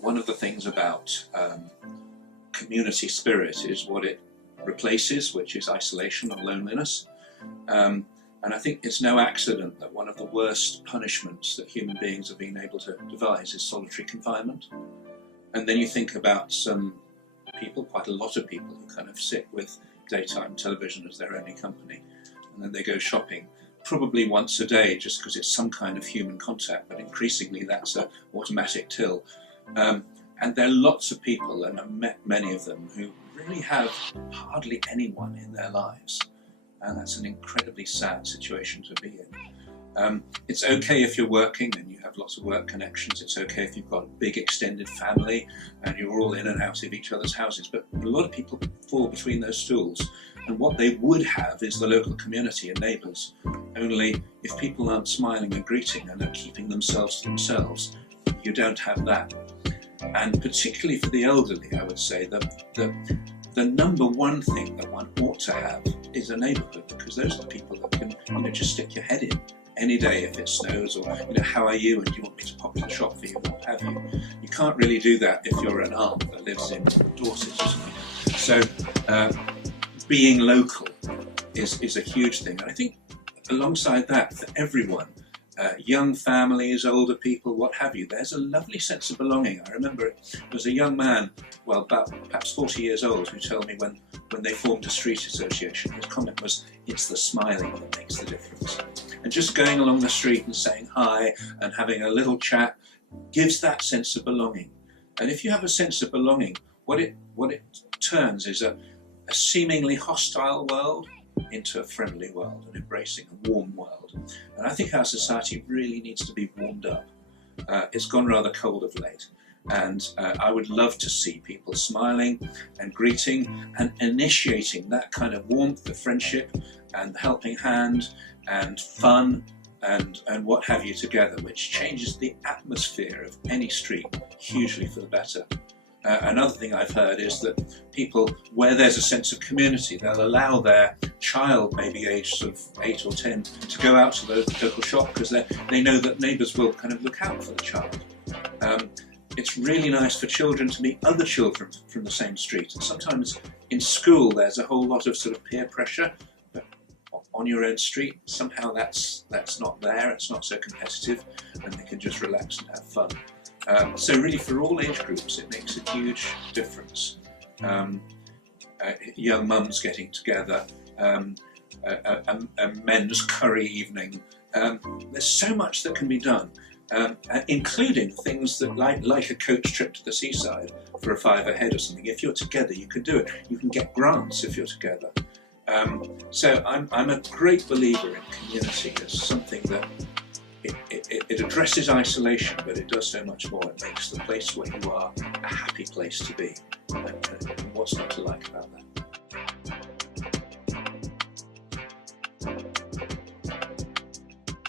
one of the things about community spirit is what it replaces, which is isolation or loneliness. And I think it's no accident that one of the worst punishments that human beings have been able to devise is solitary confinement. And then you think about some people, quite a lot of people, who kind of sit with daytime television as their only company, and then they go shopping, probably once a day, just because it's some kind of human contact, but increasingly that's an automatic till. And there are lots of people, and I've met many of them, who really have hardly anyone in their lives. And that's an incredibly sad situation to be in. It's okay if you're working and you have lots of work connections. It's okay if you've got a big extended family and you're all in and out of each other's houses. But a lot of people fall between those stools. And what they would have is the local community and neighbours. Only if people aren't smiling and greeting and are keeping themselves to themselves, you don't have that. And particularly for the elderly, I would say that the number one thing that one ought to have is a neighbourhood, because those are the people that can, just stick your head in any day if it snows, or how are you, and do you want me to pop to the shop for you, or what have you. You can't really do that if you're an aunt that lives in Dorset or something. So being local is a huge thing, and I think alongside that, for everyone, young families, older people, what have you, there's a lovely sense of belonging. I remember it was a young man, well, about perhaps 40 years old, who told me when they formed a street association, his comment was, it's the smiling that makes the difference. And just going along the street and saying hi and having a little chat gives that sense of belonging. And if you have a sense of belonging, what it turns is a seemingly hostile world into a friendly world, an embracing, a warm world. And I think our society really needs to be warmed up. It's gone rather cold of late, and I would love to see people smiling and greeting and initiating that kind of warmth of friendship and helping hand and fun and what have you together, which changes the atmosphere of any street hugely for the better. Another thing I've heard is that people, where there's a sense of community, they'll allow their child, maybe aged sort of 8 or 10, to go out to the local shop because they know that neighbours will kind of look out for the child. It's really nice for children to meet other children from the same street. And sometimes in school there's a whole lot of sort of peer pressure, but on your own street, somehow that's not there, it's not so competitive, and they can just relax and have fun. So really for all age groups it makes a huge difference. Young mums getting together, a men's curry evening. There's so much that can be done, including things that like a coach trip to the seaside for a £5 a head or something. If you're together you can do it. You can get grants if you're together. So I'm a great believer in community as something that it addresses isolation, but it does so much more. It makes the place where you are a happy place to be. And what's not to like about that?